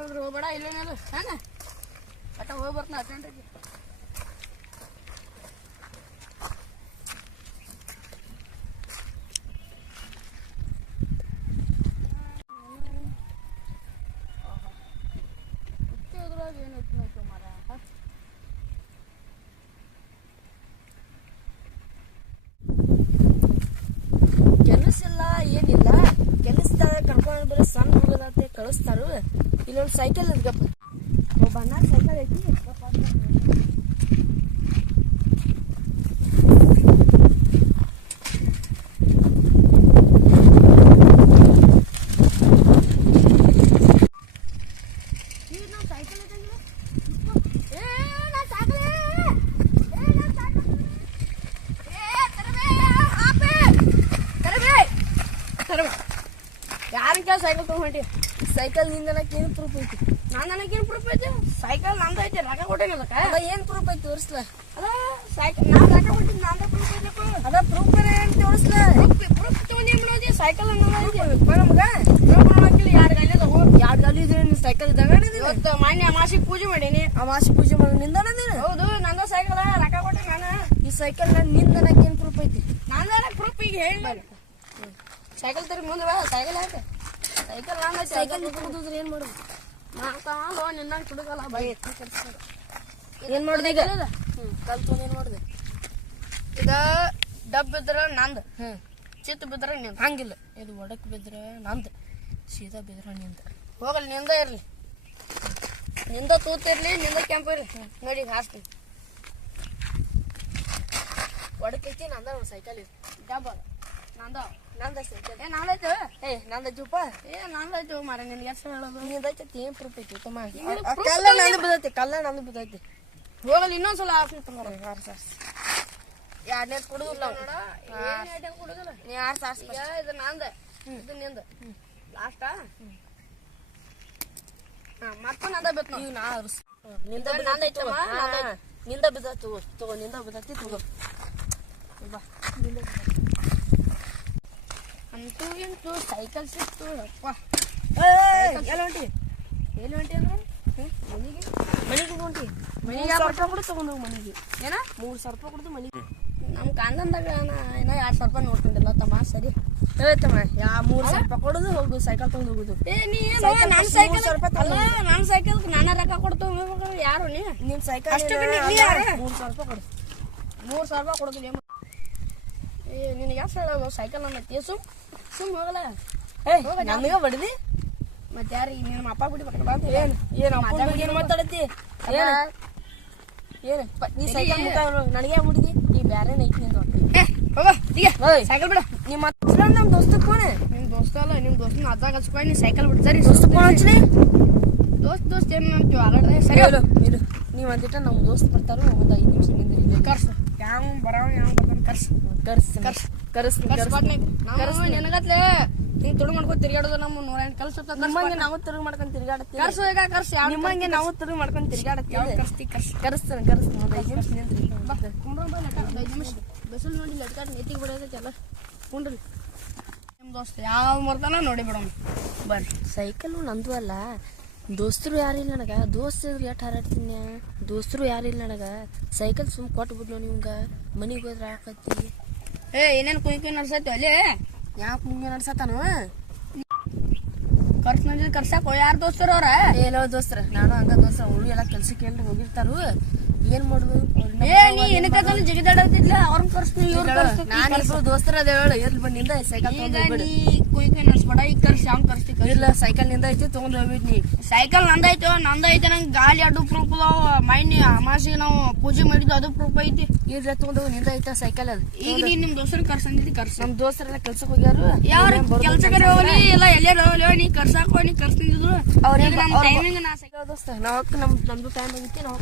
ಹೋಗ್ಬೇಡ ಇಲ್ಲೇನಲ್ಲ ಹಾಂ ಒಟ್ಟ ಹೋಗಿ ಬರ್ತೀನಿ ಅರ್ಜೆಂಟಾಗಿ ಏನೈತಿ ಮರ ಕೆಲಸ ಇಲ್ಲ ಏನಿಲ್ಲ ಕೆಲಸದಾಗ ಕರ್ಕೊಂಡು ಬರೀ ಸಣ್ಣ ಹುಡುಗದತ್ತೆ ಕಳಿಸ್ತಾರು ಇಲ್ಲೊಂದು ಸೈಕಲ್ ಇದ್ಗಪ್ಪ ಬಣ್ಣ ಸೈಕಲ್ ಐತಿ ಯಾರಕ್ಕೆ ಸೈಕಲ್ ತಗೊಂಡಿ ಸೈಕಲ್ ನಿಂದನಕ್ಕೆ ಏನು ಪ್ರೂಫ್ ಐತಿ ನನಗೇನು ಪ್ರೂಫ್ ಐತಿ ಸೈಕಲ್ ನಂದು ಐತಿ ರೊಕ್ಕ ಕೊಟ್ಟೇನದಕ್ಕ ಏನು ಪ್ರೂಫ್ ಐತಿ ತೋರಿಸ್ಲ ಅದ ಸೈಕಲ್ ನಾನು ರೊಕ್ಕ ಕೊಟ್ಟಿದ್ದು ನಂದು ಪ್ರೂಫ್ ಐತಪ್ಪ ಅದ ಪ್ರೂಫ್ ಏನು ತೋರಿಸ್ಲ ಪ್ರೂಫ್ ತಗೊಂಡು ಏನು ಮಾಡೋದು ಸೈಕಲ್ ನಮಗೆ ಪ್ರೂಫ್ ಹಾಕಿಲ್ಲ ಎರಡು ಗಾಲಿ ಅದಾವು ಎರಡು ಗಾಲಿ ಇದೆ ನೀನು ಸೈಕಲ್ ಇದ್ದಾಗ ಇವತ್ತು ಮಾನ್ಯ ಅಮಾಸಿಗೆ ಪೂಜೆ ಮಾಡೀನಿ ಅಮಾಸಿಗೆ ಪೂಜೆ ಮಾಡಿ ನಿಂದನ ನೀನು ಹೌದು ನಂದು ಸೈಕಲ್ ರೊಕ್ಕ ಕೊಟ್ಟೆ ನಾನು ಈ ಸೈಕಲ್ ನಿಂದನಕ್ಕೆ ಏನು ಪ್ರೂಫ್ ಐತಿ ನಂದನ ಪ್ರೂಫ್ ಈಗ ಹೇಳಿ ಸೈಕಲ್ ತರಿ ಮುಂದೆ ಬಾ ಸೈಕಲ್ ಯಾಕೆ ಸೈಕಲ್ ನಾನು ಸೈಕಲ್ ನಿಂತ್ಕೊಂಡ್ರೆ ಏನು ಮಾಡೋದು ನಾವು ನಿನ್ನಾಗ ತುಡುಗಲ್ಲ ಬೈ ಏನು ಮಾಡಿದೆ ಈಗ ಕಲ್ತು ಏನು ಮಾಡಿದೆ ಈಗ ಡಬ್ ಬಿದ್ರೆ ನಂದು ಚಿತ್ತು ಬಿದ್ರೆ ನಿಂದು ಹಂಗಿಲ್ಲ ಇದು ಒಡಕ್ ಬಿದ್ರೆ ನಂದು ಸೀದಾ ಬಿದ್ರೆ ನಿಂದ ಹೋಗಲ್ಲ ನಿಂದ ಇರಲಿ ನಿಂದ ತೂತಿರ್ಲಿ ನಿಂದ ಕೆಂಪು ಇರಲಿ ನೋಡಿ ಹಾಸ್ತೀನಿ ಒಡಕೈತಿ ನಂದ ಸೈಕಲ್ ಇದೆ ಡಬ್ ಅದ ನಂದ ಸೈಕಲ್ ನಾನೈತೆ ನಂದೈತಪ್ಪ ನಂದೈತು ಮಾರ ನಿನ್ಗೆ ಎಷ್ಟು ಹೇಳೋದು ನಿಂದೈತಿ ಏನು ಪ್ರೂಫ್ ಐತಿ ತಮ್ಮ ಕಲ್ಲ ನಂದು ಬಿದ್ದೈತಿ ಕಲ್ಲ ನಂದು ಬಿದ್ದೈತಿ ಹೋಗಲ್ಲ ಇನ್ನೊಂದ್ಸಲ ಹಾಕ್ಲಿ ತಮ್ಮ ಎರಡನೇ ಕುಡುದಿಲ್ಲ ಕುಡುದಿಲ್ಲ ನೀ 6 ಸಾರ್ಸ್ ಈಗ ಇದು ನಂದ ಇದು ನಿಂದ ಲಾಸ್ಟಾ ಮತ್ತೆ ನಂದ ಬಿತ್ತು ಈಗ ನಾ ನಿಂದ ನಂದೈತಮ್ಮ ನಿಂದ ಬಿದ್ದೈತಿ ತಗೋ ನಿಂದ ಬಿದ್ದೈತಿ ತಗೋ ಬಾ ನಿಂದ ಅಂತೂ ಇಂತೂ ಸೈಕಲ್ ಸಿಕ್ತು ಅಪ್ಪ ಎಲ್ಲಿ ಹೊಂಟಿ ಅಂದ್ರೆ ಮನೆಗೆ ಹೊಂಟಿ ಮನೆಗೆ 1000 ರೂಪಾಯಿ ಕೊಡು ತಗೊಂಡು ಹೋಗಿ ಮನೆಗೆ ಏನ 3000 ರೂಪಾಯಿ ಕೊಡ್ದು ಮನೆಗೆ ನಮ್ಮ ಕಾಂದಂದಾಗ ಏನೋ 2000 ರೂಪಾಯಿ ನೋಡ್ಕೊಂಡಿಲ್ಲ ತಮ್ಮ ಸರಿ ಹೇಳ್ತಮ್ಮ 3000 ರೂಪಾಯಿ ಕೊಡೋದು ಹೋಗು ಸೈಕಲ್ ತಗೊಂಡು ಹೋಗುದು ನನ್ನ ಸೈಕಲ್ ನಾನು ರೊಕ್ಕ ಕೊಡ್ತು ಯಾರು ನಿನ್ನ ಸೈಕಲ್ ಅಷ್ಟು 3000 ರೂಪಾಯಿ ಕೊಡು 3000 ರೂಪಾಯಿ ಕೊಡೋದಿಲ್ಲ ನಿನಗೆ ಯಾಕೆ ಹೇಳೋದು ಸೈಕಲ್ ನಮ್ಮ ಸುಮ್ ಹೋಗಲ್ಲ ನಮಗ ಬಡ್ದಿ ಮತ್ತೆ ಯಾರು ನಿಮ್ಮ ಅಪ್ಪ ಬಿಡಿ ಏನು ಮಾತಾಡತ್ತಿ ಏನು ನೀ ಸೈಕಲ್ ನನಗೆ ಹುಡುಗಿ ಈ ಬ್ಯಾರೆ ಐತಿ ಸೈಕಲ್ ಬಿಡ ನಿಮ್ಮ ನಮ್ಮ ದೋಸ್ತ ಫೋನ್ ನಿಮ್ಮ ದೋಸ್ತ ಅಲ್ಲ ನಿಮ್ಮ ದೋಸ್ತನ ಅದಾಗ ಹಚ್ಕೊಂಡು ನೀ ಸೈಕಲ್ ಬಿಡ್ತಾರಿ ದೋಸ್ತ ಫೋನ್ ಹಚ್ಚಲಿ ದೋಸ್ತ ಏನು ಅಂತೀವಿ ಆಲ್ರೆಡಿ ಸರಿ ಇಲ್ಲ ನೀವು ಅಂದಿಟ್ಟ ನಮ್ಮ ದೋಸ್ತ್ ಬರ್ತಾರೋ ಒಂದು 5 ನಿಮಿಷ ನಿಂದ್ರಿ ಕರ್ಸು ಯಾವ ಬರ್ತಾನೆ ಕರ್ಸು ನಿನಗತ್ಲೆ ನೀ ತುಡು ಮಾಡ್ಕೊಂಡು ತಿರ್ಗಾಡೋದು ನಮ್ಮ 108 ಕಲ್ಸುತ್ತ ನಿಮ್ಮಂಗೆ ನಾವು ತಿರುಗಿ ಮಾಡ್ಕೊಂಡು ತಿರ್ಗಾಡತ್ತೀವಿ ಕರ್ಸು ಈಗ ಕರ್ಸು ನಿಮ್ಮಂಗೆ ನಾವು ತಿರುಗಿ ಮಾಡ್ಕೊಂಡು ತಿರ್ಗಾಡತ್ತೀವಿ ಕರ್ಸ್ತಾನೆ ಒಂದು 5 ನಿಮಿಷ ನಿಂತ್ರಿ ಕುಂಡ್ರ 5 ನಿಮಿಷ ಬಸ್ಸಲ್ಲಿ ನೋಡಿ ಲಟ್ಕಾಟ ನೆತ್ತಿಗೆ ಬಿಡೋದೈತೆ ಎಲ್ಲ ಕುಂಡ್ರಿ ನಿಮ್ಮ ದೋಸ್ತ ಯಾವ ಮರ್ತಾನ ನೋಡಿ ಬಿಡೋಣ ಬರ್ರಿ ಸೈಕಲ್ಲು ನಂದು ಅಲ್ಲ ದೋಸ್ತರು ಯಾರಿಲ್ಲ ನನಗೆ ದೋಸ್ತರು ಎಷ್ಟು ಹಾರಾಡ್ತೀನಿ ದೋಸ್ತರು ಯಾರಿಲ್ಲ ನನಗೆ ಸೈಕಲ್ ಸುಮ್ ಕೊಟ್ಬಿಡ್ಲು ನಿಮ್ಗೆ ಮನೆಗೆ ಹೋದ್ರೆ ಹಾಕತ್ತಿ ಏನೇನು ಕುಯ್ಕಿ ನಡ್ಸತ್ತಿ ಅಲ್ಲಿ ಯಾಕೆ ಮುಂಗೆ ನಡ್ಸತ್ತಾನು ಖರ್ಚು ನೋಡಿದ್ರೆ ಕರ್ಸಕ್ಕೆ ಯಾರು ದೋಸ್ತರು ಅವ್ರ ಎಲ್ಲೋ ದೋಸ್ತರ ನಾನು ಹಂಗ ದೋಸ್ತರ ಅವಳು ಎಲ್ಲ ಕೆಲ್ಸಕ್ಕೆ ಎಲ್ರು ಹೋಗಿರ್ತಾರು ಏನ್ ಮಾಡುದು ಏನಕ್ಕೆ ಜಿಗಿದಾಡತ್ತಿದ್ಲ ಅವ್ರನ್ನ ಕರ್ಸ್ತೀನಿ ನಾನು ದೋಸ್ತರ ಅದ ಹೇಳು ಎಲ್ಲಿ ಬಂದಿಂದ ಸೈಕಲ್ ಕುಯ್ಕಿ ನಡ್ಸ್ಬೇಡ ಈಗ ಕರ್ಸಿ ಅವ್ನು ಕರ್ಸ್ತಿ ಇಲ್ಲ ಸೈಕಲ್ ನಿಂದ ಐತಿ ತಗೊಂಡ್ ಹೋಗ್ಬಿಡ್ನಿ ಸೈಕಲ್ ನಂದೈತೆ ನಂಗೆ ಗಾಲಿ ಅಡ್ಡು ಪ್ರೂಫ್ ಅದಾವ ಮೈನಿ ಅಮಾಸಿ ನಾವು ಪೂಜೆ ಮಾಡಿದ್ದು ಅದು ಪ್ರೂಫ್ ಐತಿ ಇರ್ಲ ತಗೊಂಡು ನಿಂದ ಐತ ಸೈಕಲ್ ಅದು ಈಗ ನೀನ್ ನಿಮ್ ದೋಸ್ತರ ಕರ್ಸಂದಿದ್ದಿ ಕರ್ಸ ನಮ್ ದೋಸ್ತರೆಲ್ಲ ಕೆಲ್ಸಕ್ಕೆ ಹೋಗ್ಯಾರು ಯಾರು ಕೆಲ್ಸಕ್ಕೆ ಹೋಗ್ಲಿ ಇಲ್ಲ ಎಲ್ಲರೂ ಹೋಗ್ಲಿ ನೀ ಕರ್ಸಾಕ ನೀ ಕರ್ಸ್ತಿದ್ರು ಅವ್ರಿಗೆ ನಮ್ಮ ಟೈಮಿಂಗ್ ನಾ ಸೈಕಲ್ ದೋಸ್ತ ನಾವಕ್ಕೆ ನಮ್ದು ಟೈಮ್ ಆಗಿತ್ತು ನಾವು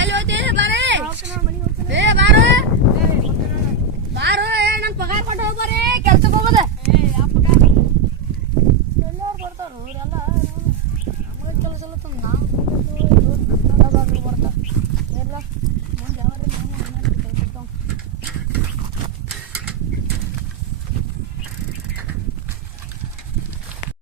ಎಲ್ಲಿ ಹೋಗ್ತೀವಿ ಬಾರೇ ಬಾರೋ ಬಾರೋ ನನ್ ಪಗಾರ ಕೊಟ್ಟು ಹೋಗ್ಬಾರಿ ಕೆಲ್ಸಕ್ಕೆ ಹೋಗೋದ ಎಲ್ಲರೂ ಬರ್ತಾರ ಇವರೆಲ್ಲ ನಮಗೆ ಕೆಲಸ ಎಲ್ಲ ತಂದು ನಾವು ಬರ್ತಾರೆ ಎಲ್ಲ ಮುಂದೆ ಯಾರು